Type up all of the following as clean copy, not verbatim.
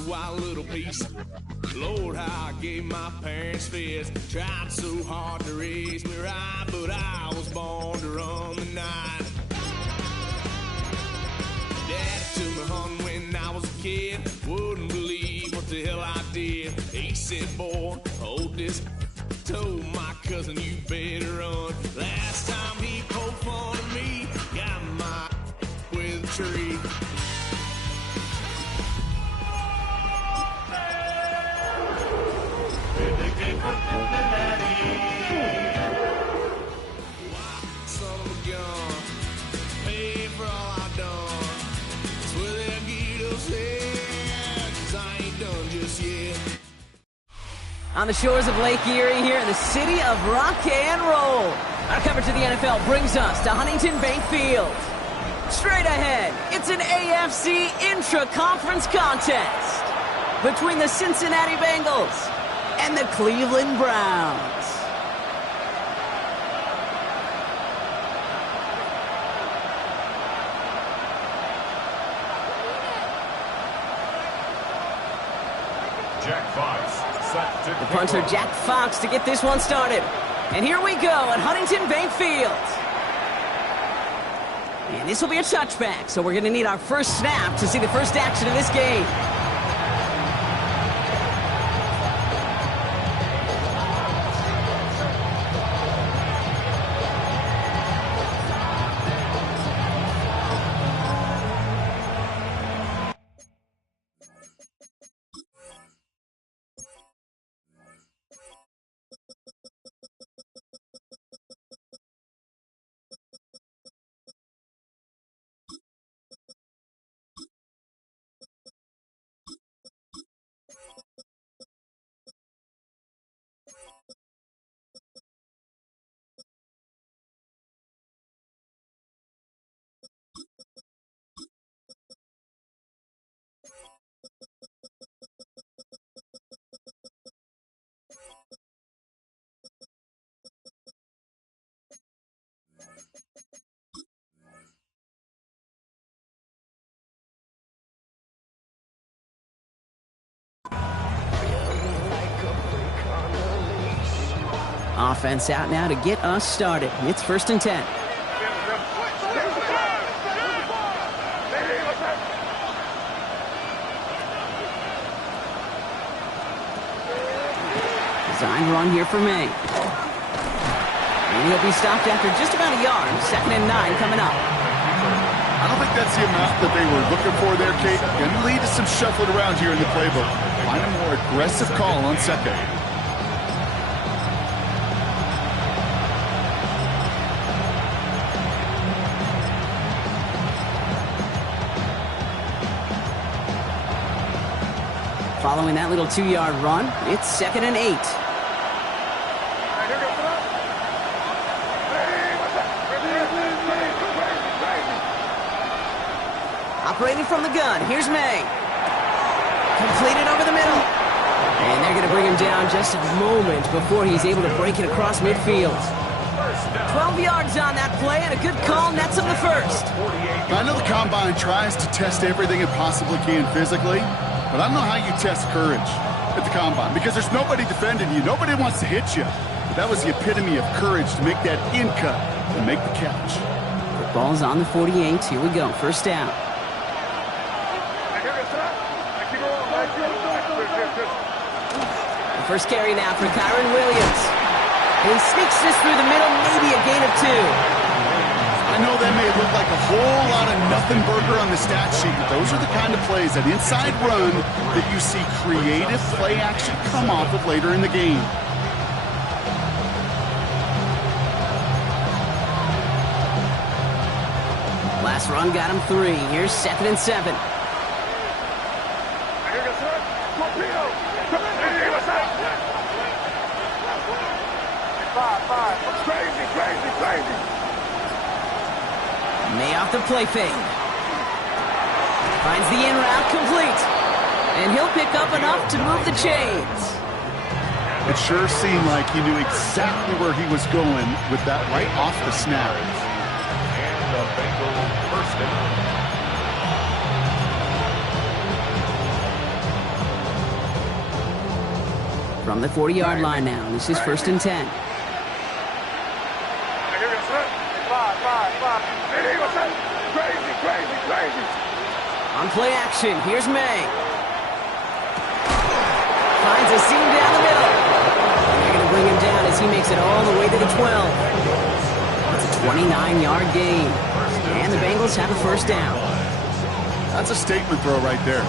a wild little piece. Lord, how I gave my parents fits. Tried so hard to raise me right, but I was born to run the night. Daddy took me hunting when I was a kid. Wouldn't believe what the hell I did. He said, boy, hold this. Told my cousin, you better run. Last time he poked fun at me, got my with a tree. Son of a gun, pay for all I've done. Swear they'll get us here, 'cause I ain't done just yet. On the shores of Lake Erie here in the city of rock and roll. Our coverage of the NFL brings us to Huntington Bank Field. Straight ahead, it's an AFC intra-conference contest between the Cincinnati Bengals and the Cleveland Browns. Jack Fox. The punter, Jack Fox, to get this one started. And here we go at Huntington Bank Field. And this will be a touchback, so we're going to need our first snap to see the first action of this game. Offense out now to get us started. It's 1st and 10. Design run here for May. And he'll be stopped after just about a yard. 2nd and 9 coming up. I don't think that's the amount that they were looking for there, Kate. Going to lead to some shuffling around here in the playbook. Find a more aggressive call on 2nd. Following that little 2-yard run, it's 2nd and 8. Operating from the gun, here's May. Completed over the middle. And they're going to bring him down just a moment before he's able to break it across midfield. 12 yards on that play, and a good call nets him the first. I know the Combine tries to test everything it possibly can physically, but I don't know how you test courage at the Combine, because there's nobody defending you. Nobody wants to hit you. But that was the epitome of courage to make that in cut and make the catch. The ball's on the 48. Here we go. 1st down. The first carry now for Kyron Williams. And he sneaks this through the middle, maybe a gain of 2. I know that may look like a whole lot of nothing burger on the stat sheet, but those are the kind of plays, that inside run, that you see creative play action come off of later in the game. Last run got him 3. Here's 2nd and 7. May off the play fake. Finds the in route complete. And he'll pick up enough to move the chains. It sure seemed like he knew exactly where he was going with that right off the snap. And the Bengals 1st down. from the 40-yard line now. This is 1st and 10. On play action, here's May. Finds a seam down the middle. They're going to bring him down as he makes it all the way to the 12. It's a 29-yard gain. And the Bengals have a 1st down. That's a statement throw right there.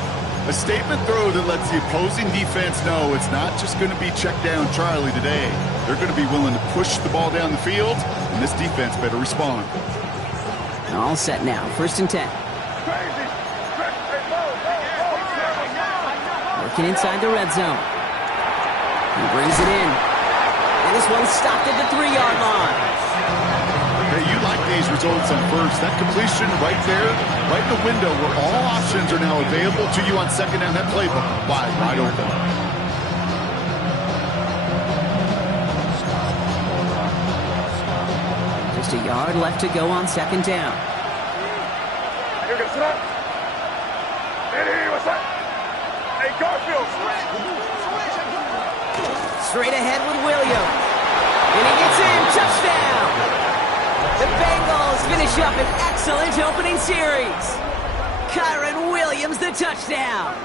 A statement throw that lets the opposing defense know it's not just going to be check down Charlie today. They're going to be willing to push the ball down the field, and this defense better respond. All set now, 1st and 10. Working inside the red zone. He brings it in. And this one's stopped at the 3-yard line. Hey, you like these results on first. That completion right there, right in the window where all options are now available to you on 2nd down. That playbook wide open. Just a yard left to go on 2nd down. Straight ahead with Williams. And he gets in. Touchdown! The Bengals finish up an excellent opening series. Kyron Williams, the touchdown.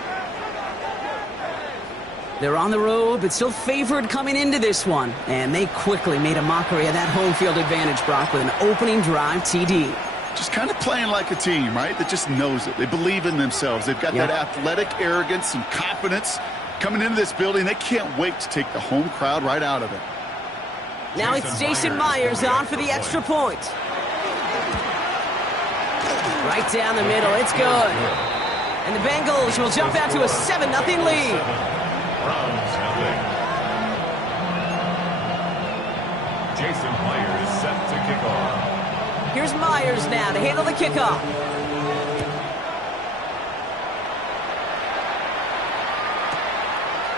They're on the road, but still favored coming into this one. And they quickly made a mockery of that home field advantage, Brock, with an opening drive TD. Just kind of playing like a team, right? That just knows it. They believe in themselves. They've got that athletic arrogance and confidence. Coming into this building, they can't wait to take the home crowd right out of it. Now it's Jason Myers on for the extra point. Right down the middle, it's good. And the Bengals will jump out to a 7-0 lead. Jason Myers set to kick off. Here's Myers now to handle the kickoff.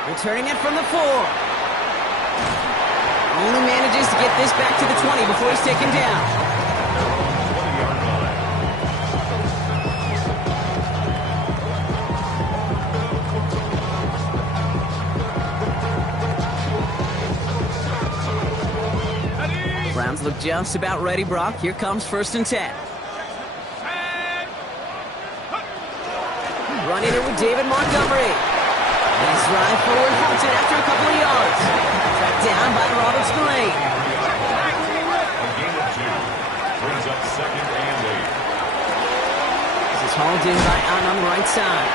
Returning it from the 4. Only manages to get this back to the 20 before he's taken down. Browns look just about ready, Brock. Here comes 1st and 10. Running it with David Montgomery. Nice drive forward, halted after a couple of yards. Tracked down by Robert Spillane. A gain of 2. Brings up 2nd and 8. This is hauled in by Allen on the right side.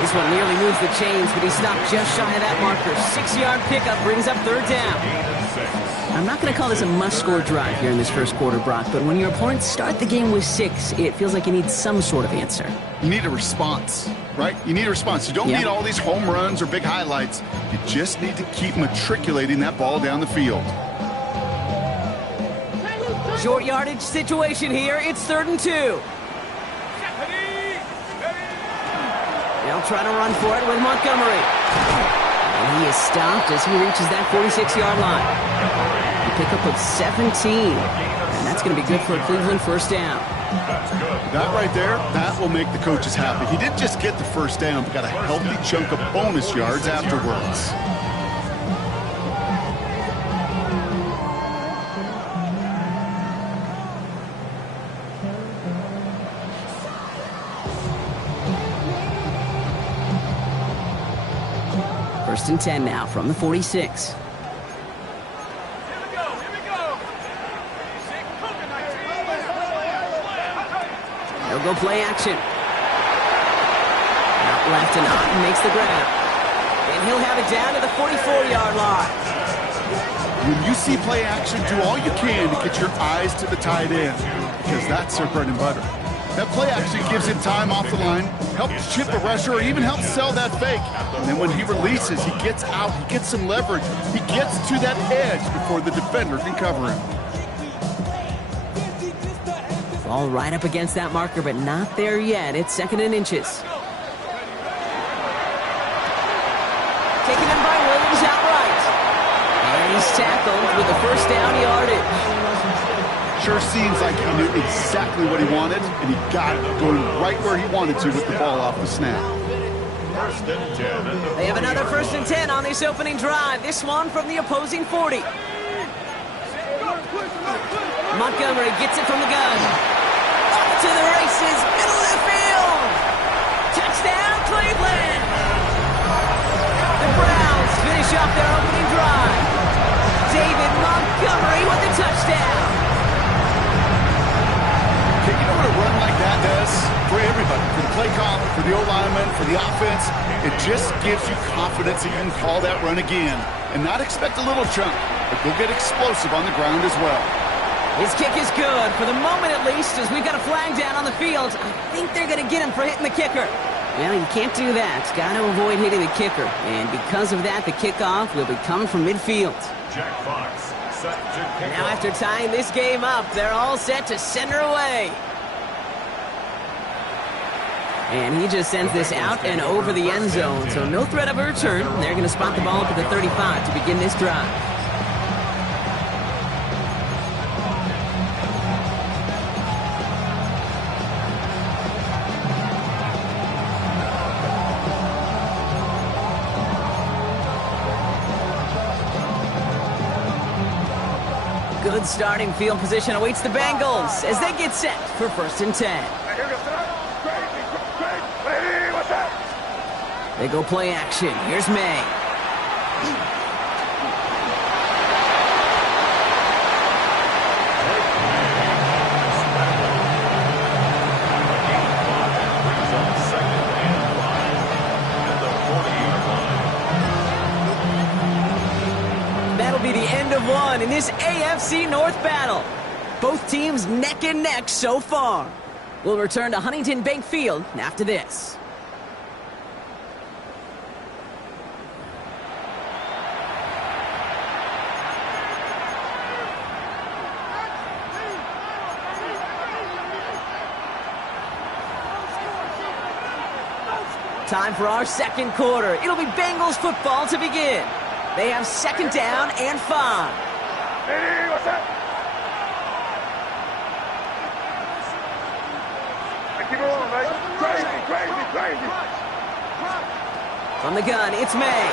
This one nearly moves the chains, but he stopped just shy of that marker. 6-yard pickup brings up 3rd down. Gain of 6. I'm not going to call this a must-score drive here in this first quarter, Brock, but when your opponents start the game with 6, it feels like you need some sort of answer. You need a response, right? You need a response. You don't need all these home runs or big highlights. You just need to keep matriculating that ball down the field. Short yardage situation here. It's 3rd and 2. They'll try to run for it with Montgomery. And he is stopped as he reaches that 46-yard line. A pickup of 17. And that's going to be good for a Cleveland 1st down. That right there, that will make the coaches happy. He didn't just get the 1st down, but got a healthy chunk of bonus yards afterwards. First and 10 now from the 46. They'll go play action. Out left and Otten makes the grab. And he'll have it down to the 44-yard line. When you see play action, do all you can to get your eyes to the tight end, because that's their bread and butter. That play actually gives him time off the line, helps chip a rusher, or even helps sell that fake. And then when he releases, he gets out, he gets some leverage. He gets to that edge before the defender can cover him. Ball right up against that marker, but not there yet. It's 2nd and inches. Taken in by Williams outright. And he's tackled with the 1st down yardage. Sure seems like he knew exactly what he wanted, and he got it going right where he wanted to with the ball off the snap. First and 10 at the They have another 40-yard first and line. 10 on this opening drive. This one from the opposing 40. Montgomery gets it from the gun. Up to the races, middle of the field. Touchdown, Cleveland. The Browns finish off their opening drive. David Montgomery with the touchdown. Okay, you know what a run like that does for everybody, for the play caller, for the O-lineman, for the offense? It just gives you confidence that you can call that run again and not expect a little chunk, but go get explosive on the ground as well. His kick is good, for the moment at least, as we've got a flag down on the field. I think they're going to get him for hitting the kicker. Well, you can't do that. Got to avoid hitting the kicker. And because of that, the kickoff will be coming from midfield. Jack Fox set to kick Now, off. after tying this game up, they're all set to send her away. And he just sends this out and over the end zone, so no threat of a return. They're going to spot the ball up at the 35 to begin this drive. Good starting field position awaits the Bengals as they get set for first and 10. They go play action. Here's May. Brings up second and 5 at the 40-yard line. That'll be the end of one in this AFC North battle. Both teams neck and neck so far. We'll return to Huntington Bank Field after this. Time for our second quarter. It'll be Bengals football to begin. They have second down and 5. From the gun, it's May.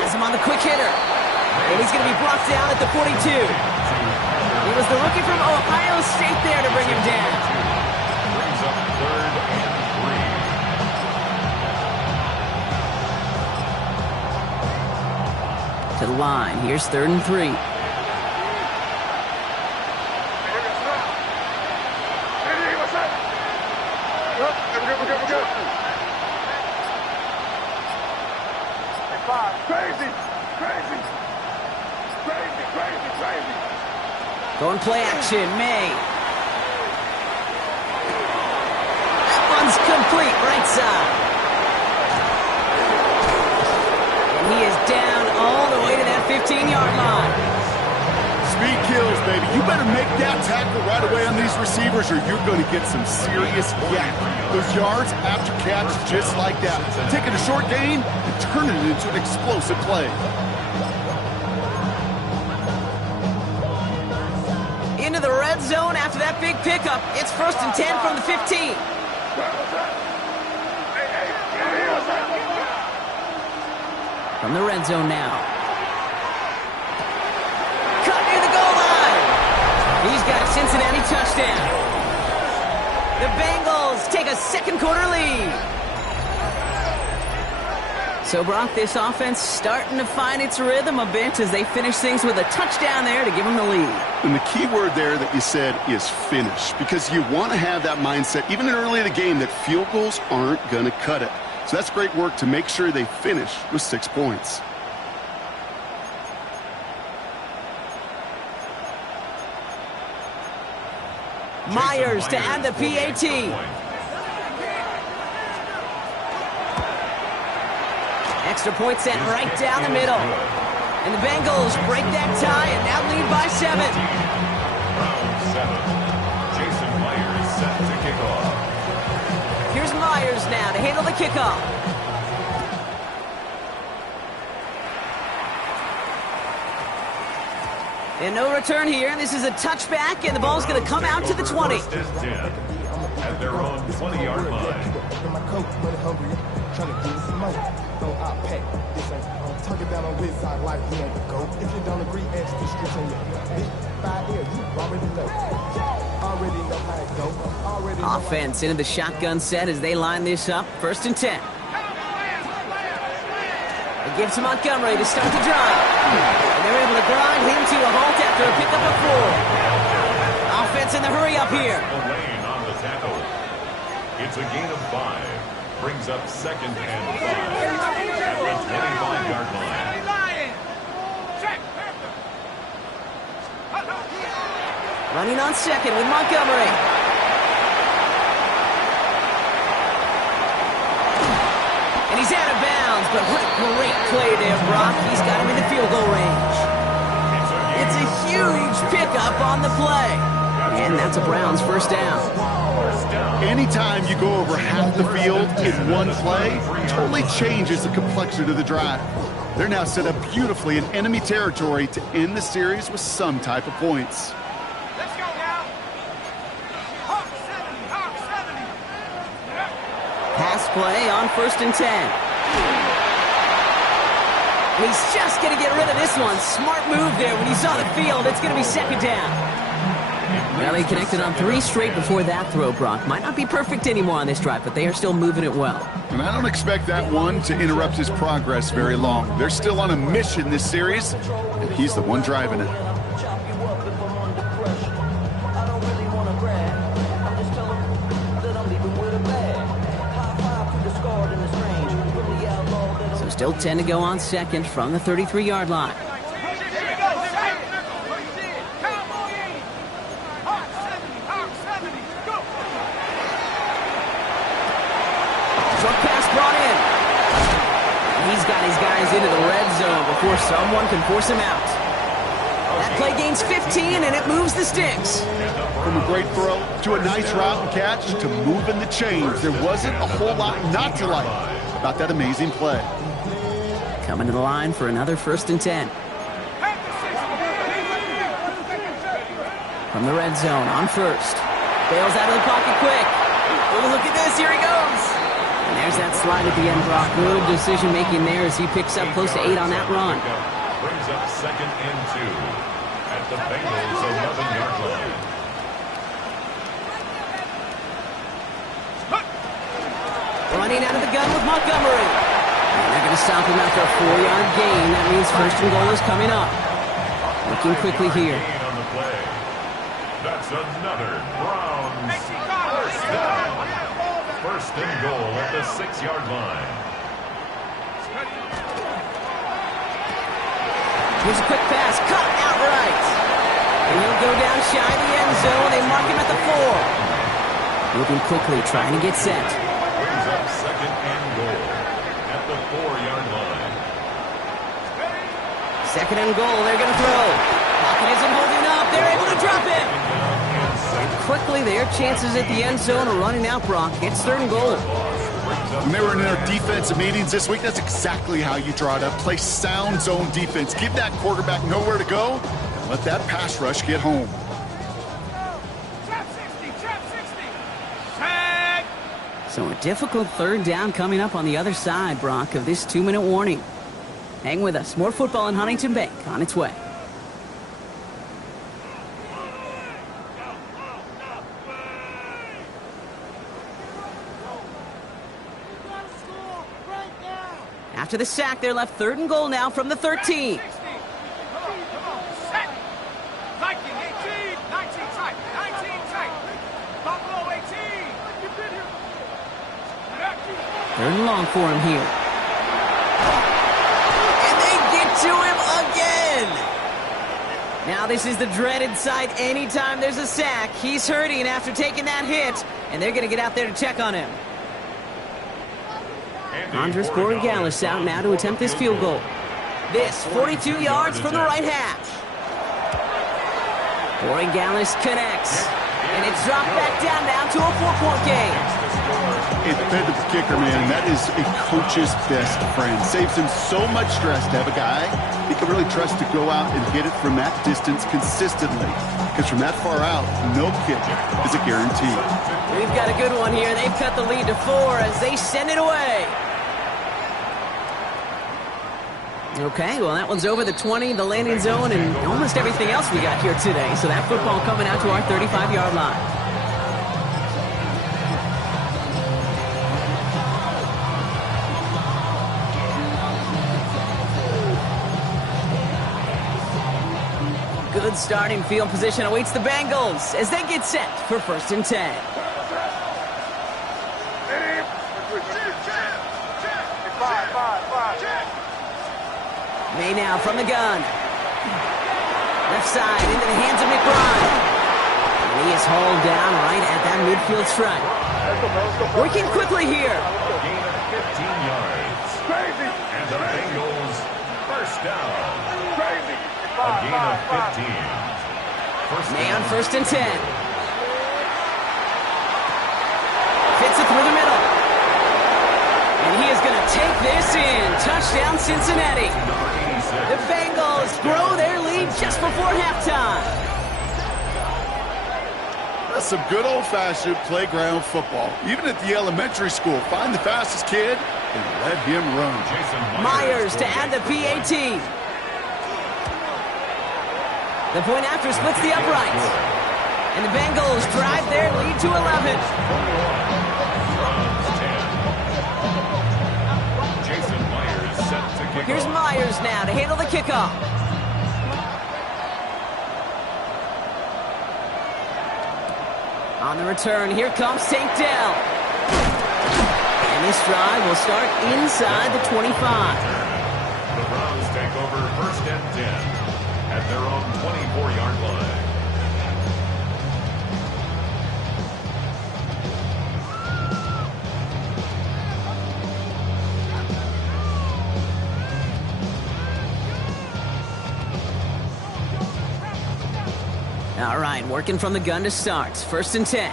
Has him on the quick hitter. And he's going to be brought down at the 42. It was the rookie from Ohio State there to bring him down. Brings up third and 3. To the line. Here's third and 3. Going play action, May. That one's complete, right side. And he is down all the way to that 15-yard line. Speed kills, baby. You better make that tackle right away on these receivers or you're going to get some serious yak. Those yards after catch just like that. Taking a short gain and turning it into an explosive play. Into the red zone after that big pickup. It's first and 10 from the 15. From the red zone now. Cut near the goal line. He's got a Cincinnati touchdown. The Bengals take a second quarter lead. So, Brock, this offense starting to find its rhythm a bit as they finish things with a touchdown there to give them the lead. And the key word there that you said is finish, because you want to have that mindset, even early in the game, that field goals aren't going to cut it. So that's great work to make sure they finish with 6 points. Myers to add the PAT. Extra point sent right down the middle. And the Bengals break that tie and now lead by 7. Round 7. Jason Myers set to kick off. Here's Myers now to handle the kickoff. And no return here. This is a touchback, and the ball's going to come out to the 20. First and 10 at their own 20-yard line. trying to get some money. So I pack. This ain't, I'm tucking down on his side like he ain't the GOAT. If you don't agree, ask the streets on your big 5 years. You already know. Already know how it go. Already know. Offense into the shotgun set as they line this up. 1st and 10. They give to Montgomery to start the drive. And they're able to grind him to a halt after a pickup of 4. Offense in the hurry up here. Lane on the tackle. It's a gain of 5. Brings up 2nd and 5 at the 25-yard line. Running on 2nd with Montgomery. And he's out of bounds, but what a great play there, Brock. He's got him in the field goal range. It's a huge pickup on the play. And that's a Browns 1st down. Anytime you go over half the field in one play, totally changes the complexion of the drive. They're now set up beautifully in enemy territory to end the series with some type of points. Let's go now. Hawk 70. Pass play on 1st and 10. And he's just going to get rid of this one. Smart move there when he saw the field. It's going to be 2nd down. Well, he connected on 3 straight before that throw, Brock. Might not be perfect anymore on this drive, but they are still moving it well. And I don't expect that one to interrupt his progress very long. They're still on a mission this series, and he's the one driving it. So still 10 to go on 2nd from the 33-yard line. Into the red zone before someone can force him out. That play gains 15, and it moves the sticks. From a great throw to a nice route and catch to moving the chains, there wasn't a whole lot not to like about that amazing play. Coming to the line for another 1st and 10. From the red zone on 1st. Bails out of the pocket quick. Oh, look at this. Here he goes. And there's that slide at the end, Brock. Good decision-making there as he picks up close to 8 on that run. Brings up 2nd and 2 at the Bengals 11-yard line. Running out of the gun with Montgomery. And they're going to stop him after a 4-yard gain. That means 1st and goal is coming up. Looking quickly here. On the play. That's another Browns 1st down. 1st and goal at the 6-yard line. Here's a quick pass, cut outright. And he'll go down shy of the end zone. They mark him at the 4. Moving quickly, trying to get set. Brings up 2nd and goal at the 4-yard line. 2nd and goal, they're going to throw. Pocket isn't holding up. They're able to drop him. And quickly, their chances at the end zone are running out, Brock. It's 3rd and goal. When they were in their defensive meetings this week, that's exactly how you draw it up. Play sound zone defense. Give that quarterback nowhere to go, and let that pass rush get home. Trap 60. Tag. So a difficult 3rd down coming up on the other side, Brock, of this 2-minute warning. Hang with us. More football in Huntington Bank on its way. After the sack, they're left 3rd and goal now from the 13. Come on. Set. Viking 18. 19 tight. 19 tight. Buffalo 18. 3rd and long for him here. And they get to him again. Now this is the dreaded sight anytime there's a sack. He's hurting after taking that hit, and they're going to get out there to check on him. Andres Borregales out now to attempt this field goal. This, 42 yards from the right hash. Borregales connects. And it's dropped back down now to a 4-point game. It depends on the kicker, man. That is a coach's best friend. Saves him so much stress to have a guy he can really trust to go out and hit it from that distance consistently. Because from that far out, no kick is a guarantee. We've got a good one here. They've cut the lead to 4 as they send it away. Okay, well, that one's over the 20, the landing zone, and almost everything else we got here today. So that football coming out to our 35-yard line. Good starting field position awaits the Bengals as they get set for 1st and 10. May now from the gun. Left side into the hands of McBride. And he is hauled down right at that midfield stripe. Working quickly here. Gain of 15 yards. And the Bengals first down. A gain of 15. May on 1st and 10. Fits it through the middle. And he is going to take this in. Touchdown, Cincinnati. The Bengals grow their lead just before halftime. That's some good old-fashioned playground football. Even at the elementary school, find the fastest kid and let him run. Myers to add the PAT. The point after splits the uprights. And the Bengals drive their lead to 11. Here's Myers now to handle the kickoff. On the return, here comes St. Dell. And this drive will start inside the 25. The Browns take over 1st and 10 at their own 24-yard line. All right, working from the gun to start. 1st and 10.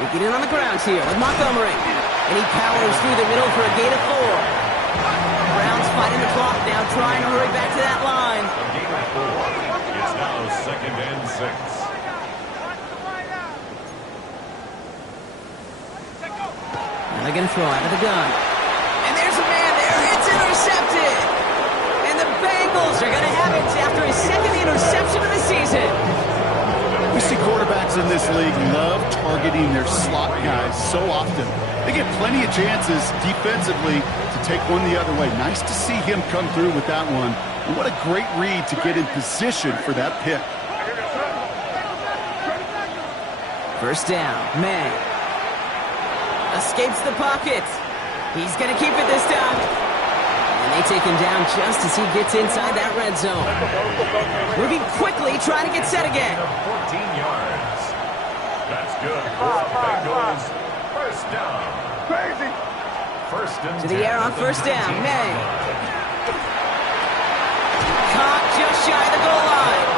We get in on the ground here with Montgomery. And he powers through the middle for a gain of 4. Browns fighting the clock now, trying to hurry back to that line. A gain of 4. It's now 2nd and 6. They're going to throw out of the gun. And there's a man there. It's intercepted. And the Bengals are going to have it after his 2nd interception of the season. We see quarterbacks in this league love targeting their slot guys so often. They get plenty of chances defensively to take one the other way. Nice to see him come through with that one. And what a great read to get in position for that pick. 1st down. May. Escapes the pocket. He's going to keep it this time. And they take him down just as he gets inside that red zone. Moving quickly, trying to get set again. 14 yards. That's good for the Bengals. 1st down. 1st and 10. To the air on 1st down. May. Caught just shy of the goal line.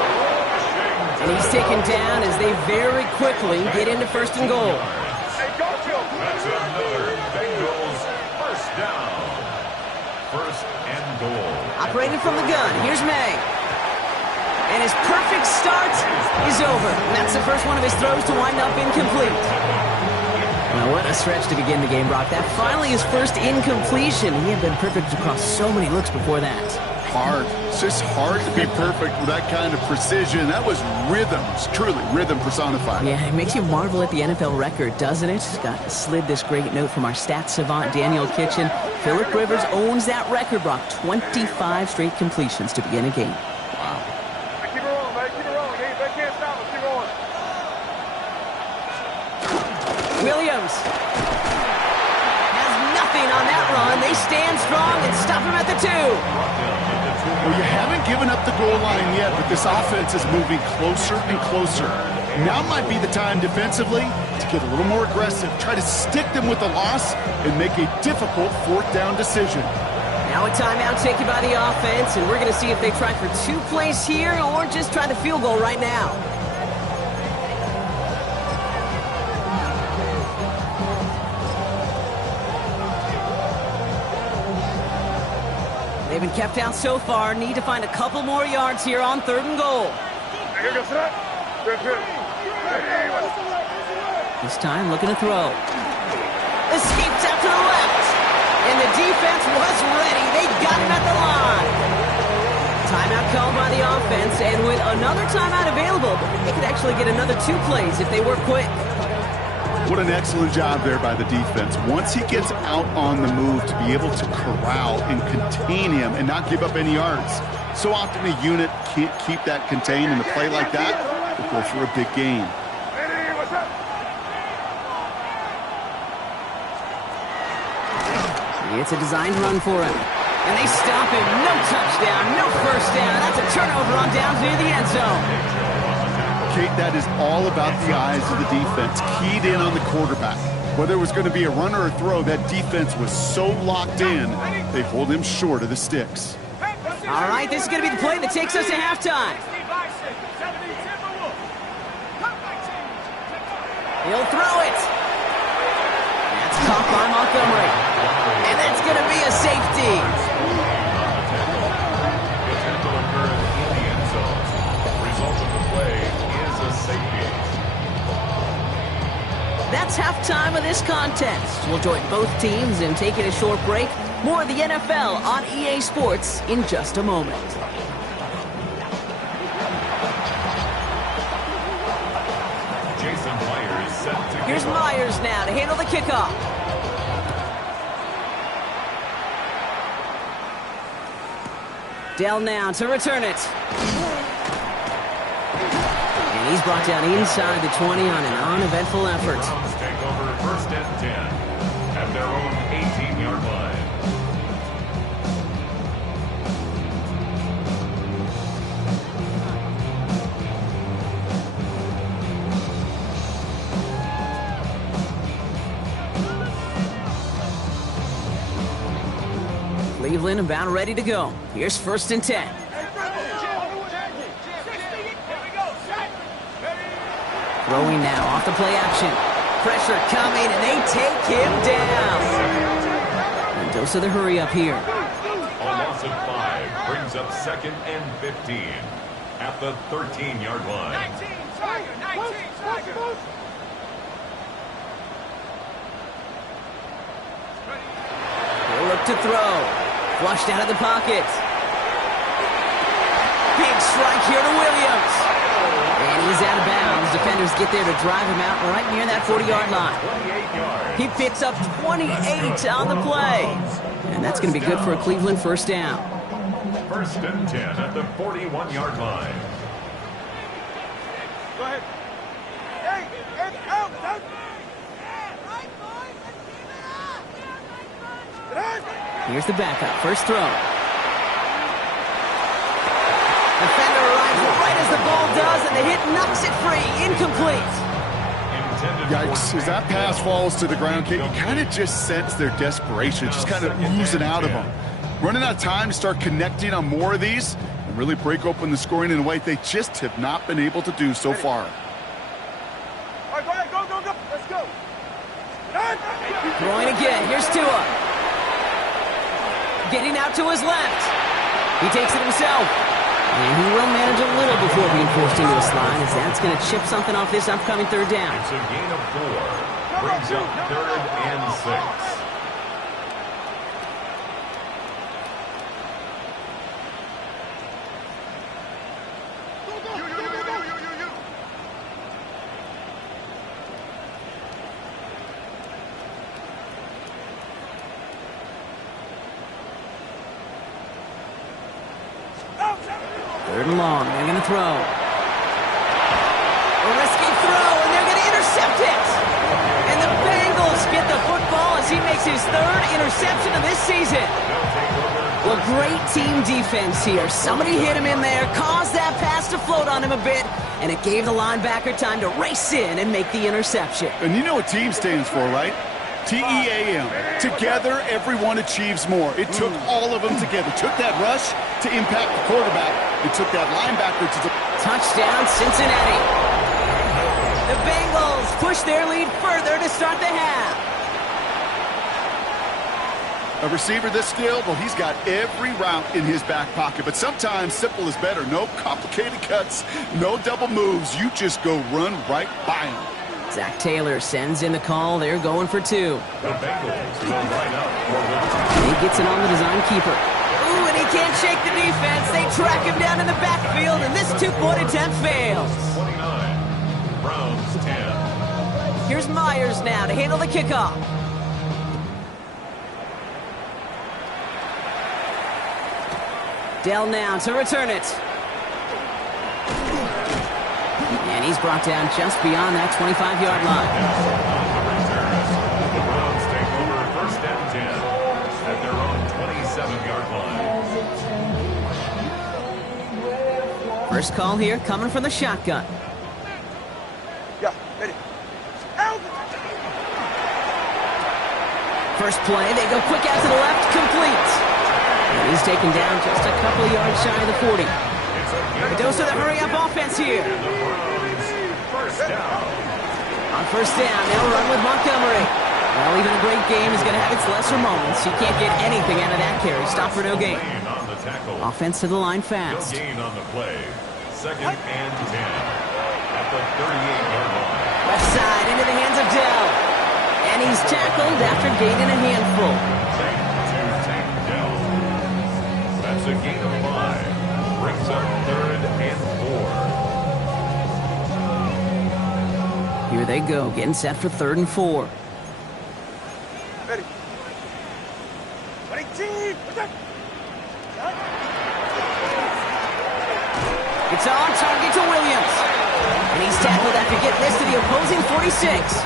And he's taken down as they very quickly get into 1st and goal. That's another Bengals 1st down. 1st and goal. Operating from the gun. Here's May. And his perfect start is over. And that's the first one of his throws to wind up incomplete. Now, what a stretch to begin the game, Brock. That finally his first incompletion. He had been perfect across so many looks before that. Hard. It's just hard to be perfect with that kind of precision. That was rhythm. It's truly rhythm personified. Yeah, it makes you marvel at the NFL record, doesn't it? Got slid this great note from our stats savant, Daniel Kitchen. Phillip Rivers owns that record, Brock. 25 straight completions to begin a game. Wow. Keep it rolling, man. Keep it rolling. They can't stop us. Keep rolling. Williams has nothing on that run. They stand strong and stop him at the 2. Well, you haven't given up the goal line yet, but this offense is moving closer and closer. Now might be the time defensively to get a little more aggressive, try to stick them with the loss, and make a difficult 4th down decision. Now a timeout taken by the offense, and we're going to see if they try for 2 plays here or just try the field goal right now. They've been kept out so far. Need to find a couple more yards here on 3rd and goal. Here goes that. Good. This time looking to throw. Escapes out to the left. And the defense was ready. They got him at the line. Timeout called by the offense, and with another timeout available, they could actually get another 2 plays if they were quick. What an excellent job there by the defense. Once he gets out on the move, to be able to corral and contain him and not give up any yards. So often a unit can't keep that contained, and a play like that will go for a big gain. It's a designed run for him. And they stop him. No touchdown, no first down. That's a turnover on downs near the end zone. Kate, that is all about the eyes of the defense, keyed in on the quarterback. Whether it was going to be a run or a throw, that defense was so locked in, they hold him short of the sticks. All right, this is going to be the play that takes us to halftime. He'll throw it. That's caught by Montgomery. And it's going to be a safety. That's halftime of this contest. We'll join both teams in taking a short break. More of the NFL on EA Sports in just a moment. Here's Myers now to handle the kickoff. Dell now to return it. And he's brought down inside the 20 on an uneventful effort. Browns take over 1st and 10 at their own 18-yard line. Cleveland about ready to go. Here's 1st and 10. Throwing now off the play action. Pressure coming, and they take him down. Mendoza the hurry up here. A loss of 5 brings up 2nd and 15 at the 13-yard line. 19, Tiger. He'll look to throw. Flushed out of the pocket. Big strike here to Williams. And he's out of bounds. Defenders get there to drive him out right near that 40-yard line. He picks up 28 on the play. And that's going to be good for a Cleveland 1st down. 1st and 10 at the 41-yard line. Go ahead. Hey, out. Here's the backup. 1st throw. Defender arrives right as the ball does, and the hit knocks it free. Incomplete. Yikes. As that pass falls to the ground, Kate, you kind of just sense their desperation, just kind of oozing out of them. Running out of time to start connecting on more of these and really break open the scoring in a way they just have not been able to do so far. All right, go ahead. Go. Let's go. Throwing again. Here's Tua. Getting out to his left. He takes it himself. And he will manage a little before being forced into a slide, as that's going to chip something off this upcoming 3rd down. It's a gain of 4. Brings up 3rd and 6. Third and long. They're going to throw. A risky throw, and they're going to intercept it. And the Bengals get the football as he makes his 3rd interception of this season. Well, great team defense here. Somebody hit him in there, caused that pass to float on him a bit, and it gave the linebacker time to race in and make the interception. And you know what team stands for, right? T-E-A-M. Together, everyone achieves more. It took all of them together. Took that rush to impact the quarterback. It took that linebacker to... Touchdown, Cincinnati. The Bengals push their lead further to start the half. A receiver this skilled, well, he's got every route in his back pocket. But sometimes simple is better. No complicated cuts, no double moves. You just go run right by him. Zach Taylor sends in the call. They're going for 2. The Bengals will line up for the... He gets it on the design keeper. Ooh, and he can't shake the defense. They track him down in the backfield, and this 2-point attempt fails. 29. Browns 10. Here's Myers now to handle the kickoff. Dell now to return it. And he's brought down just beyond that 25-yard line. The Browns take over first and 10 at their own 27-yard line. First call here coming from the shotgun. Yeah, ready. First play, they go quick out to the left, complete. And he's taken down just a couple of yards shy of the 40. A dose of the hurry-up offense here. First down. On first down, they'll run with Montgomery. Well, even a great game is going to have its lesser moments. You can't get anything out of that carry. Stop for no gain. Gain on the tackle. Offense to the line No fast. gain on the play. Second and 10 at the 38-yard line. Left side into the hands of Dell. And he's tackled after gaining a handful. Tank to Tank Dell. That's a gain of 5. Brings up third and 4. Here they go, getting set for 3rd and 4. Ready. 22. It's on target to Williams. And he's tackled after getting this to the opposing 46.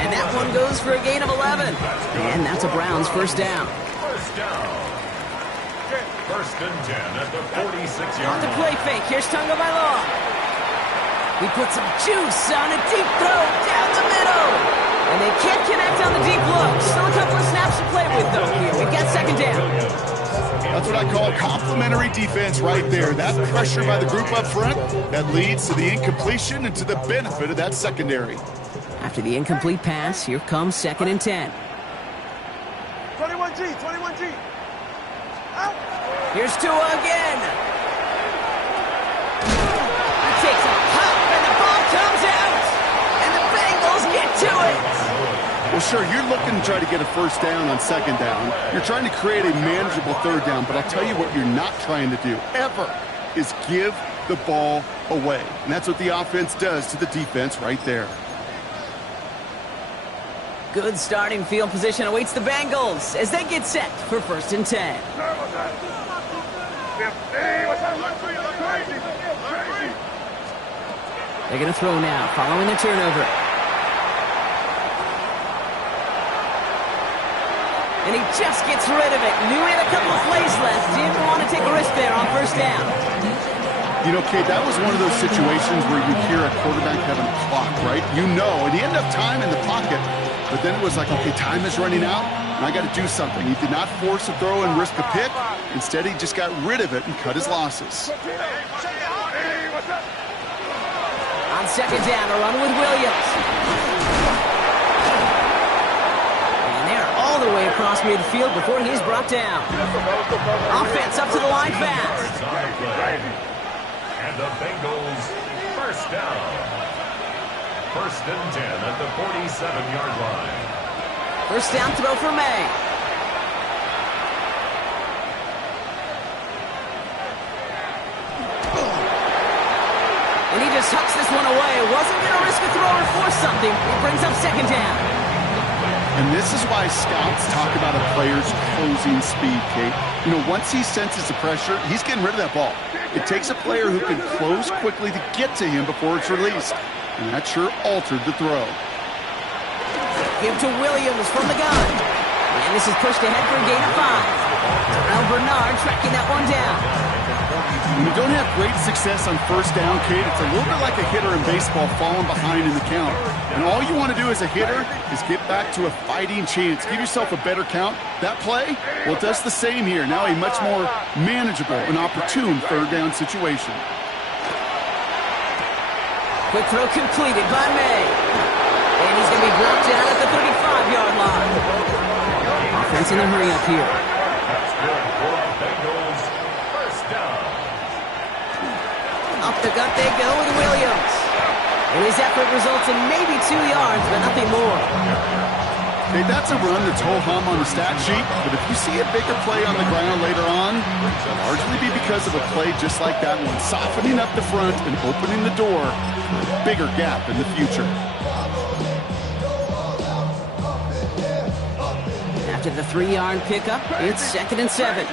And that one goes for a gain of 11. And that's a Browns first down. First down. First and 10 at the 46-yard On the line. play fake, here's Tunga Bailoa. He puts some juice on a deep throw down the middle. And they can't connect on the deep low. Still a couple of snaps to play with, though, here. We've got second down. That's what I call complimentary defense right there. That pressure by the group up front, that leads to the incompletion and to the benefit of that secondary. After the incomplete pass, here comes 2nd and 10. 21G, 21G. Out. Here's Tua again. He takes a hop, and the ball comes out. And the Bengals get to it. Well, sure, you're looking to try to get a first down on 2nd down. You're trying to create a manageable 3rd down, but I'll tell you what you're not trying to do, ever, is give the ball away. And that's what the offense does to the defense right there. Good starting field position awaits the Bengals as they get set for 1st and 10. They're going to throw now, following the turnover. And he just gets rid of it. Knew he had a couple of plays left. Didn't want to take a risk there on first down. You know, Kate, that was one of those situations where you hear a quarterback having a clock, right? You know, and he ended up time in the pocket, but then it was like, okay, time is running out, and I got to do something. He did not force a throw and risk a pick. Instead, he just got rid of it and cut his losses. On 2nd down, a run with Williams. And they're all the way across midfield before he's brought down. Offense up to the line fast. And the Bengals first down. First and 10 at the 47-yard line. First down throw for May. And he just hucks this one away. Wasn't going to risk a throw or force something. It brings up 2nd down. And this is why scouts talk about a player's closing speed, Kate. You know, once he senses the pressure, he's getting rid of that ball. It takes a player who can close quickly to get to him before it's released. And that sure altered the throw. Give to Williams from the gun. And this is pushed ahead for a gain of 5. Terrell Bernard tracking that one down. When you don't have great success on first down, Kate, it's a little bit like a hitter in baseball falling behind in the count. And all you want to do as a hitter is get back to a fighting chance. Give yourself a better count. That play, well, it does the same here. Now a much more manageable and opportune 3rd down situation. Quick throw completed by May. And he's going to be brought down at the 35-yard line. Offense in the hurry up here. That's good for the Bengals. First down. Up the gut they go with Williams. And his effort results in maybe 2 yards, but nothing more. Hey, that's a run that's ho-hum on the stat sheet, but if you see a bigger play on the ground later on, it'll largely be because of a play just like that one, softening up the front and opening the door for a bigger gap in the future. After the 3-yard pickup, it's 2nd and 7.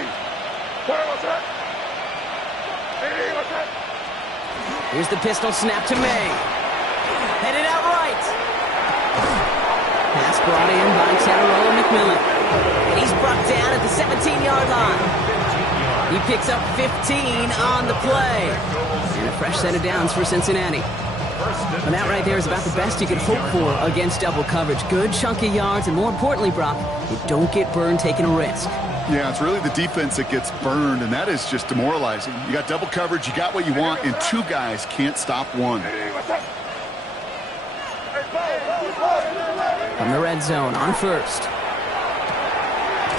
Here's the pistol snap to May. Headed out right. Pass brought in by Tanarola McMillan. And he's brought down at the 17-yard line. He picks up 15 on the play. And a fresh set of downs for Cincinnati. And that right there is about the best you can hope for against double coverage. Good chunky yards, and more importantly, Brock, you don't get burned taking a risk. Yeah, it's really the defense that gets burned, and that is just demoralizing. You got double coverage, you got what you want, and 2 guys can't stop one. From the red zone on first.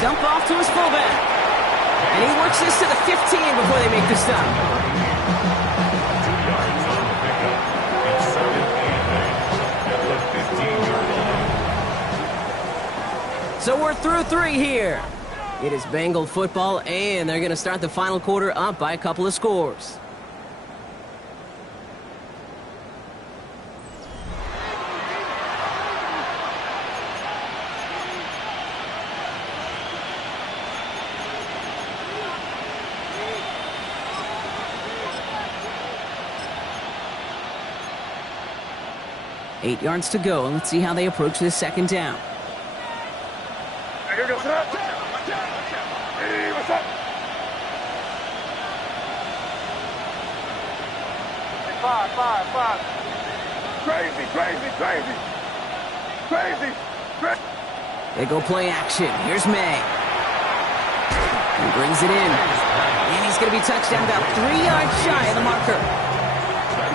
Dump off to his fullback. And he works this to the 15 before they make the stop. 2 yards on the pickup. It's 7th and 8 at the 15-yard line. So we're through 3 here. It is Bengal football, and they're going to start the final quarter up by a couple of scores. Eight yards to go, and let's see how they approach this 2nd down. Here goes up. Hey, what's up? Five. Crazy. They go play action. Here's May. He brings it in. And he's going to be touched down about 3 yards shy of the marker.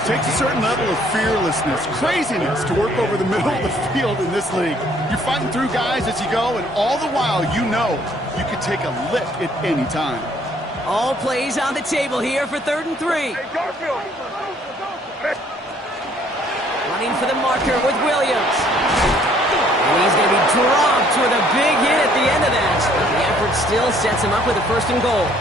It takes a certain level of fearlessness, craziness to work over the middle of the field in this league. You're fighting through guys as you go, and all the while you know you can take a lick at any time. All plays on the table here for 3rd and 3. Hey, Garfield. Running for the marker with Williams. And he's going to be dropped with a big hit at the end of that. The effort still sets him up with a 1st and goal.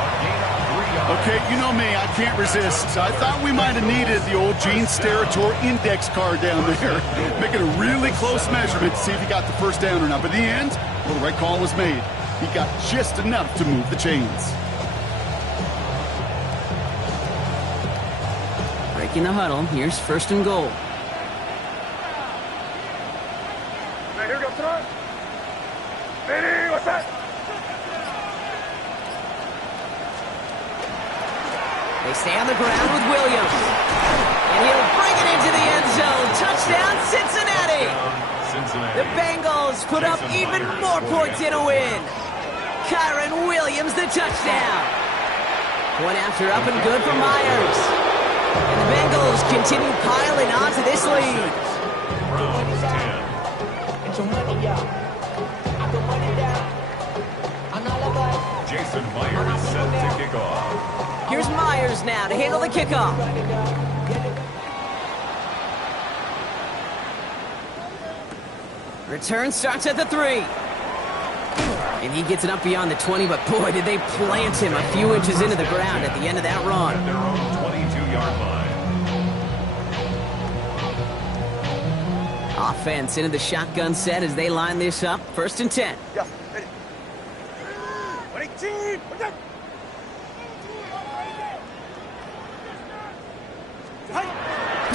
Okay, you know me, I can't resist. I thought we might have needed the old Gene Steratore index card down there. Making a really close measurement to see if he got the 1st down or not. But in the end, well, the right call was made. He got just enough to move the chains. Breaking the huddle, here's 1st and goal. Hey, here goes Tron. Hey, what's that? They stay on the ground with Williams. And he'll bring it into the end zone. Touchdown, Cincinnati! The Bengals put up even more points in a win. Kyron Williams, the touchdown. Point after up and good for Myers. And the Bengals continue piling on to this lead. Jason Myers set to kick off. Here's Myers now to handle the kickoff. Return starts at the 3. And he gets it up beyond the 20, but boy, did they plant him a few inches into the ground at the end of that run. At their own 22-yard line. Offense into the shotgun set as they line this up. 1st and 10. Yeah, ready. 118. What's that?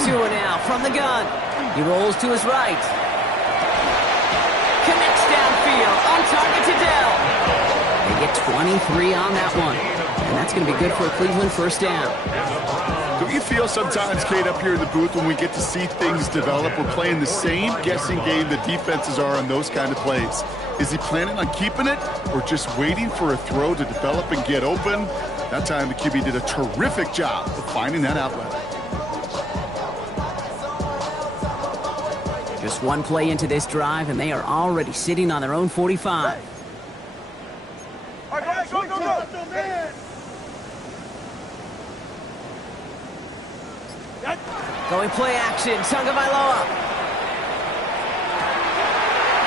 2 now from the gun. He rolls to his right. Connects downfield. On target to Dell. They get 23 on that one. And that's going to be good for a Cleveland 1st down. Don't you feel sometimes, Kate, up here in the booth when we get to see things develop, we're playing the same guessing game the defenses are on those kind of plays? Is he planning on keeping it or just waiting for a throw to develop and get open? That time the QB did a terrific job of finding that outlet. Just one play into this drive, and they are already sitting on their own 45. All right, go. Going play action, Tagovailoa.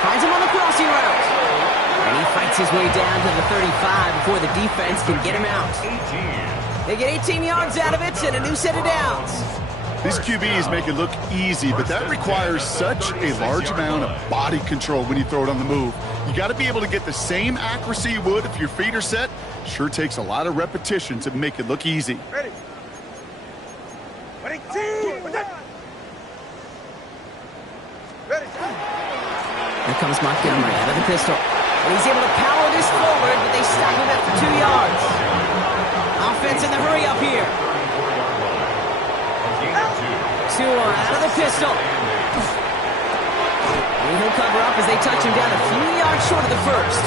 Finds him on the crossing route. And he fights his way down to the 35 before the defense can get him out. They get 18 yards out of it and a new set of downs. These QBs make it look easy, but that requires such a large amount of body control when you throw it on the move. You got to be able to get the same accuracy you would if your feet are set. Sure takes a lot of repetition to make it look easy. Ready. Ready. Team. Ready. Here comes Montgomery out of the pistol. And he's able to power this forward, but they stop him after 2 yards. Offense in the hurry up here. Tua out of the pistol. And he'll cover up as they touch him down a few yards short of the first.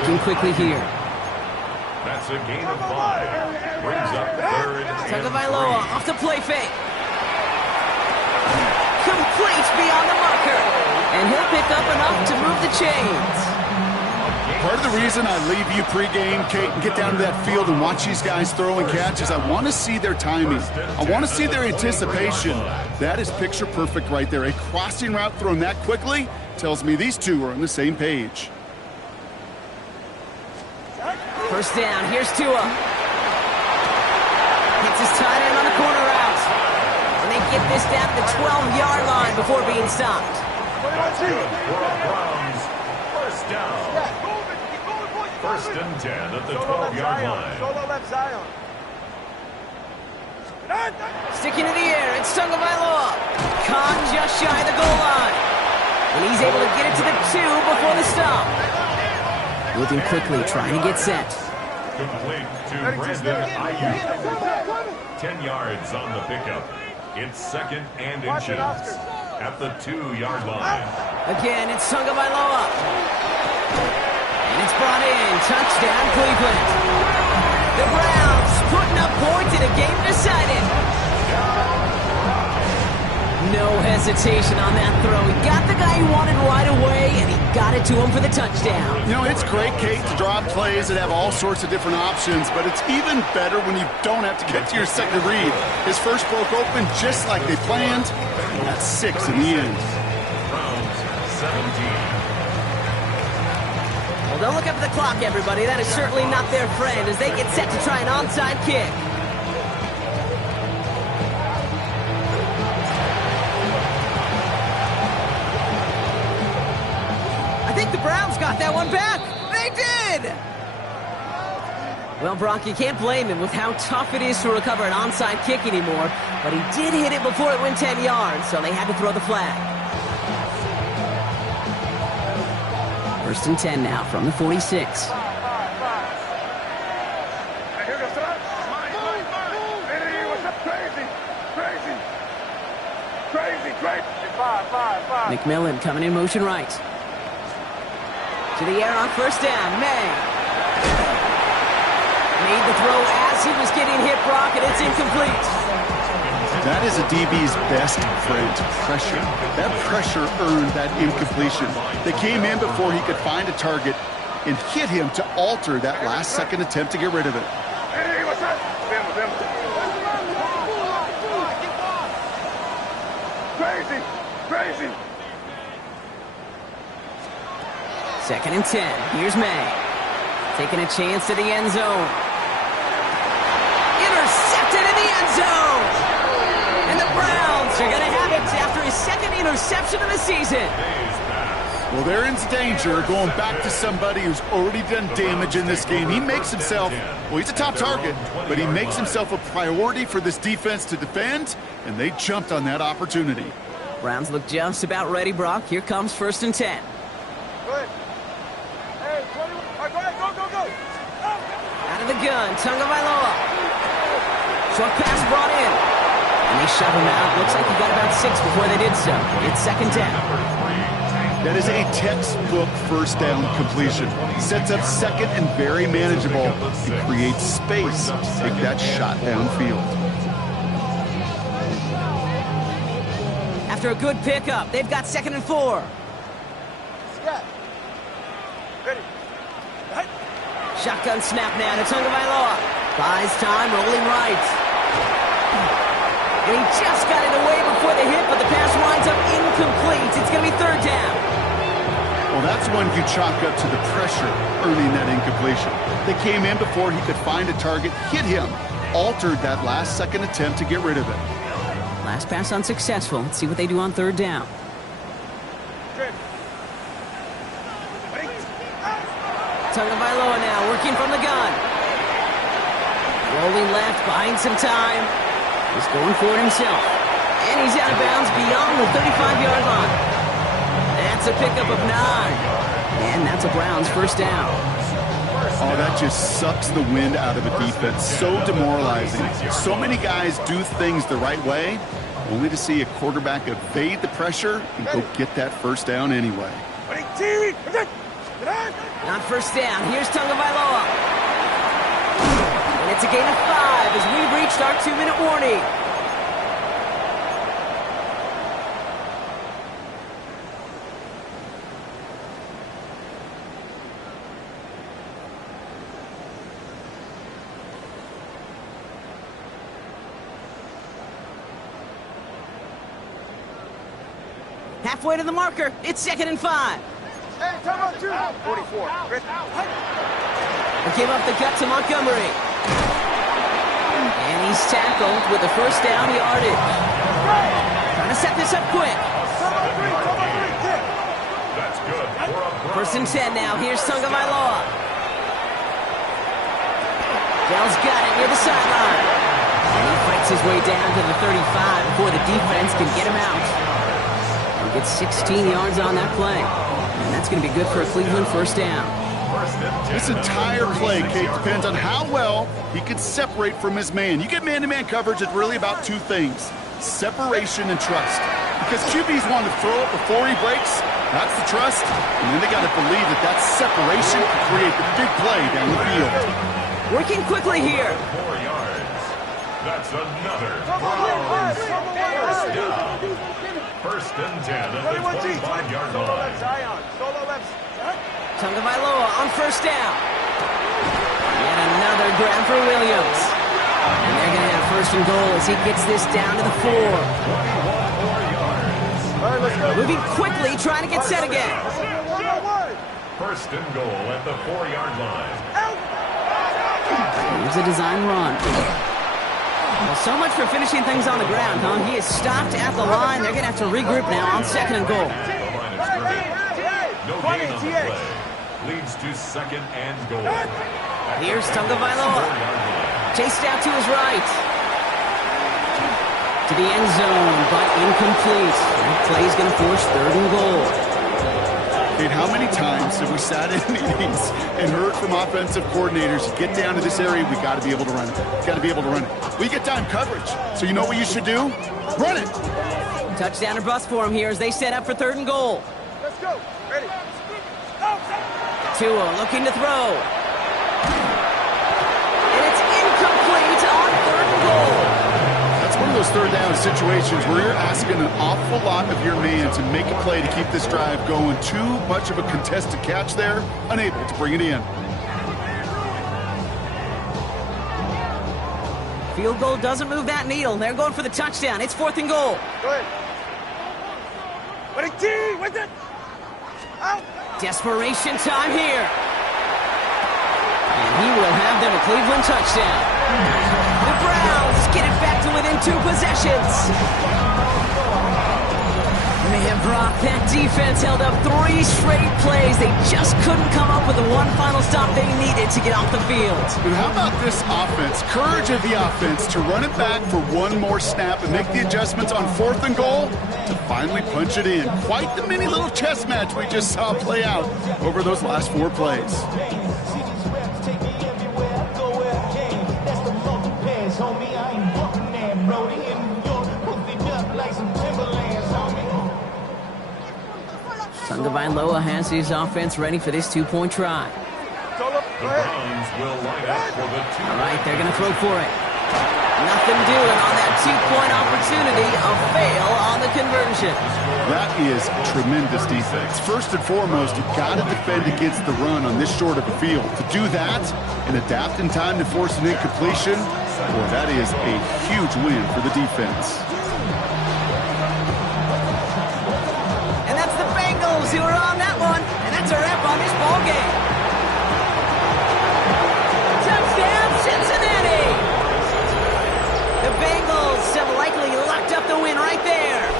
Looking quickly here. That's a gain of 5. Brings up 3rd and 3. Tagovailoa off the play fake. Complete beyond the marker. And he'll pick up enough to move the chains. Part of the reason I leave you pregame, Kate, and get down to that field and watch these guys throw and catch is I want to see their timing. I want to see their anticipation. That is picture perfect right there. A crossing route thrown that quickly tells me these two are on the same page. First down, here's Tua. Hits his tight end on the corner route. And they get this down to the 12-yard line before being stopped. That's good for a Browns first down. First and 10 at the 12-yard line. Solo left Zion. Sticking to the air, it's Tagovailoa. Caught just shy of the goal line. And he's able to get it to the 2 before the stop. Moving quickly, trying to get set. Complete to Brandon Ayuk. 10 yards on the pickup. It's 2nd and inches at the 2-yard line. Again, it's Tagovailoa. And it's brought in. Touchdown, Cleveland. The Browns putting up points in a game decided. No hesitation on that throw. He got the guy he wanted right away, and he got it to him for the touchdown. You know, it's great, Kate, to draw up plays that have all sorts of different options, but it's even better when you don't have to get to your second read. His first broke open just like they planned. That's 6 in the end. Browns 17. Well, don't look up at the clock, everybody. That is certainly not their friend as they get set to try an onside kick. I think the Browns got that one back. They did! Well, Brock, you can't blame him with how tough it is to recover an onside kick anymore, but he did hit it before it went 10 yards, so they had to throw the flag. First and 10 now from the 46. Here goes Crazy. 5. McMillan coming in motion right. To the air on first down. May. Made the throw as he was getting hit, Brock, and it's incomplete. That is a DB's best friend, pressure. That pressure earned that incompletion. They came in before he could find a target and hit him to alter that last-second attempt to get rid of it. Crazy. Second and 10. Here's May. Taking a chance to the end zone. Intercepted in the end zone. And the Browns are going to have it after his second interception of the season. Well, they're in danger going back to somebody who's already done damage in this game. He makes himself, well, he's a top target, but he makes himself a priority for this defense to defend, and they jumped on that opportunity. Browns look just about ready, Brock. Here comes first and 10. Good. Hey, 21. All right, go. Out of the gun, Tagovailoa. Short pass brought in. And they shove him out. Looks like he got about 6 before they did so. It's second down. That is a textbook first down completion. Sets up second and very manageable. It creates space to take that shot downfield. After a good pickup, they've got second and 4. Scott. Ready. Shotgun snap now to Tagovailoa. Buys time, rolling right. And he just got it away before the hit, but the pass winds up incomplete. It's going to be third down. Well, that's one you chalk up to the pressure earning that incompletion. They came in before he could find a target, hit him, altered that last-second attempt to get rid of it. Last pass unsuccessful. Let's see what they do on third down. Tagovailoa now working from the gun. Rolling left, buying some time. He's going for it himself. And he's out of bounds beyond the 35-yard line. That's a pickup of 9. And that's a Browns first down. Oh, that just sucks the wind out of a defense. So demoralizing. So many guys do things the right way, only to see a quarterback evade the pressure and go get that first down anyway. Not first down. Here's Tagovailoa. And it's a gain of 5 as we've reached our 2-minute warning. Halfway to the marker. It's 2nd and 5. Hey, time out, 44. They give up the cut to Montgomery. And he's tackled with the first down yardage. Trying to set this up quick. That's good. First and 10 now. Here's Tagovailoa. Dell's got it near the sideline. And he fights his way down to the 35 before the defense can get him out. He gets 16 yards on that play. And that's going to be good for a Cleveland first down. This entire play, Kate, depends on how well he can separate from his man. You get man-to-man coverage, it's really about two things: separation and trust. Because QBs want to throw it before he breaks, that's the trust, and then they got to believe that that separation can create the big play down the field. Working quickly here. 4 yards. That's another Browns first down. First and 10 at the 25-yard line. Tagovailoa on first down. Yet another grab for Williams. And they're going to have first and goal as he gets this down to the 4. Moving quickly, trying to get set again. First and goal at the 4-yard line. Here's a design run. Well, so much for finishing things on the ground, huh? He is stopped at the line. They're going to have to regroup now on 2nd and goal. No gain on the play. Leads to 2nd and goal. Here's Tagovailoa. Chased out to his right. To the end zone, but incomplete. That play is going to force 3rd and goal. Kate, how many times have we sat in meetings and heard from offensive coordinators, get down to this area, we got to be able to run it. Got to be able to run it. We get time coverage. So you know what you should do? Run it. Touchdown or bust for him here as they set up for 3rd and goal. Let's go. Ready. Tua looking to throw. And it's incomplete on 3rd and goal. That's one of those third down situations where you're asking an awful lot of your man to make a play to keep this drive going. Too much of a contested catch there, unable to bring it in. Field goal doesn't move that needle. They're going for the touchdown. It's 4th and goal. Go ahead. Ready, T, with it. Out. Desperation time here. And he will have them a Cleveland touchdown. The Browns get it back to within 2 possessions. Man, Brock, that defense held up 3 straight plays. They just couldn't come up with the one final stop they needed to get off the field. And how about this offense? Courage of the offense to run it back for one more snap and make the adjustments on 4th and goal to finally punch it in. Quite the mini little chess match we just saw play out over those last 4 plays. Tagovailoa has his offense ready for this 2-point try. The Browns will line up for the 2. All right, they're going to throw for it. Nothing doing on that 2-point opportunity. A fail on the conversion. That is tremendous defense. First and foremost, you've got to defend against the run on this short of a field. To do that and adapt in time to force an incompletion, Boy, that is a huge win for the defense. And that's the Bengals who are on that one. And that's a wrap on this ball game. Touchdown, Cincinnati! The Bengals have likely locked up the win right there.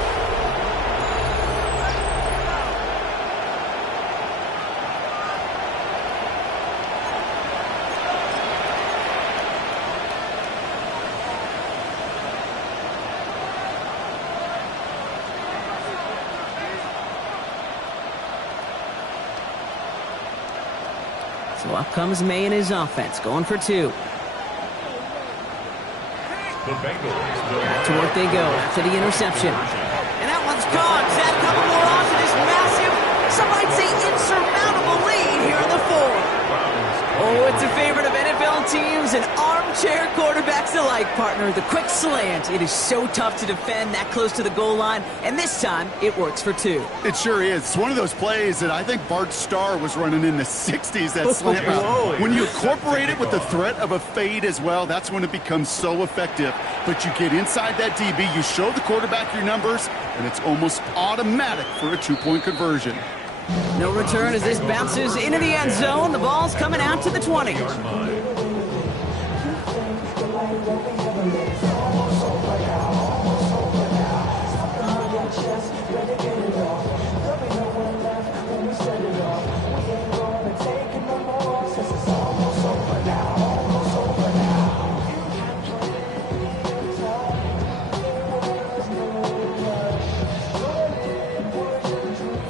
So up comes May and his offense, going for two. The Bengals Back to work they go after the interception. And that one's caught. Add a couple more on to this massive, some might say insurmountable lead here in the fourth. Oh, it's a favorite of NFL teams and armchair quarterbacks alike, partner. The quick slant. It is so tough to defend that close to the goal line, and this time it works for two. It sure is. It's one of those plays that I think Bart Starr was running in the 60s, that slant route. When you incorporate it with the threat of a fade as well, that's when it becomes so effective. But you get inside that DB, you show the quarterback your numbers, and it's almost automatic for a two-point conversion. No return as this bounces into the end zone. The ball's coming out to the 20.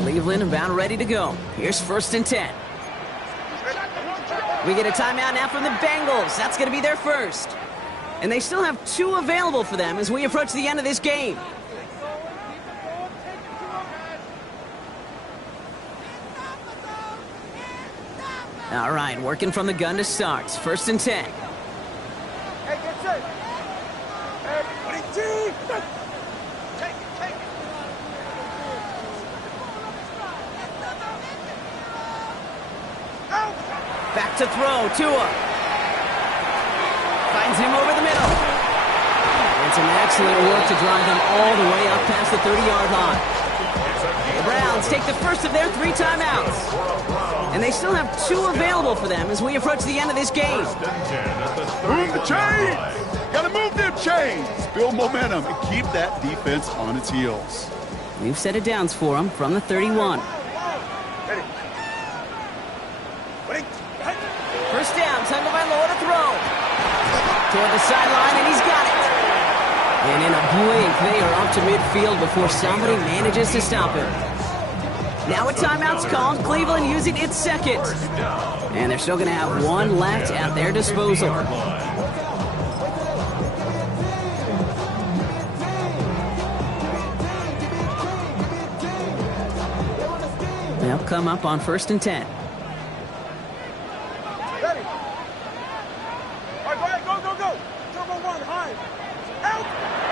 Cleveland about ready to go. Here's 1st and 10. We get a timeout now from the Bengals. That's going to be their first. And they still have two available for them as we approach the end of this game. All right, working from the gun to start. 1st and 10. Hey, get set. Hey, take it. Back to throw, Tua. Finds him over the middle. And some excellent work to drive them all the way up past the 30-yard line. The Browns take the first of their 3 timeouts. And they still have 2 available for them as we approach the end of this game. Move the chains! Gotta move them chains! Build momentum and keep that defense on its heels. We've set it downs for them from the 31. First down, time by Lord to throw. Toward the sideline, and he's got it. And in a blink, they are up to midfield before somebody manages to stop him. Now a timeout's called, Cleveland using its second. And they're still going to have 1 left at their disposal. They'll come up on 1st and 10.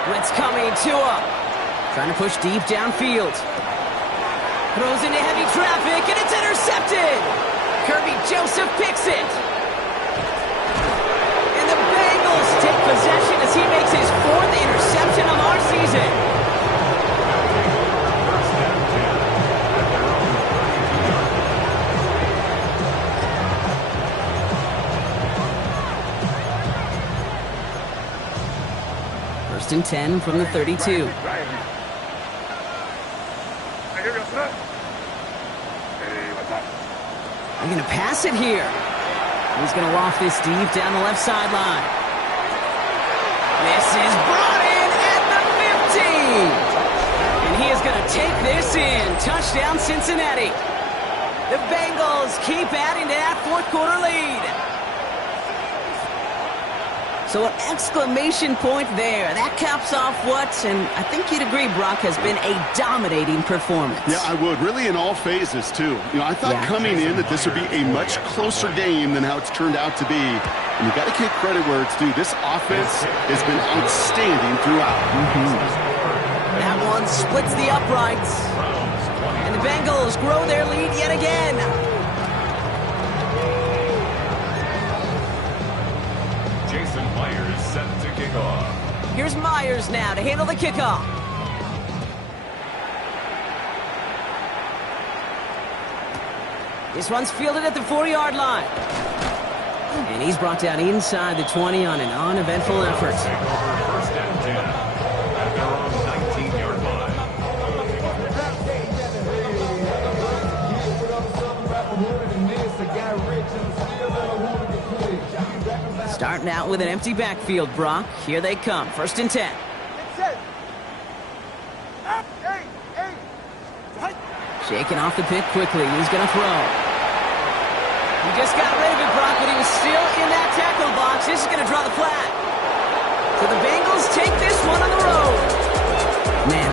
Blitz coming, Tua. Trying to push deep downfield. Throws into heavy traffic, and it's intercepted. Kirby Joseph picks it. And the Bengals take possession as he makes his 4th interception of our season. First and 10 from the 32. They're going to pass it here. He's going to loft this deep down the left sideline. This is brought in at the 15. And he is going to take this in. Touchdown, Cincinnati. The Bengals keep adding to that 4th quarter lead. So an exclamation point there. That caps off what, and I think you'd agree, Brock, has been a dominating performance. Yeah, I would. Really in all phases, too. You know, I thought coming in that this would be a much closer game than how it's turned out to be. And you got to give credit where it's due. This offense has been outstanding throughout. That one splits the uprights. And the Bengals grow their lead yet again. Jason Myers set to kick off. Here's Myers now to handle the kickoff. This one's fielded at the 4-yard line. And he's brought down inside the 20 on an uneventful effort. Take over first and 10 at their own 19-yard line. Starting out with an empty backfield, Brock. Here they come. 1st and 10. Shaking off the pick quickly. He's going to throw. He just got rid of it, Brock, but he was still in that tackle box. This is going to draw the flag. So the Bengals take this one on the road. Man.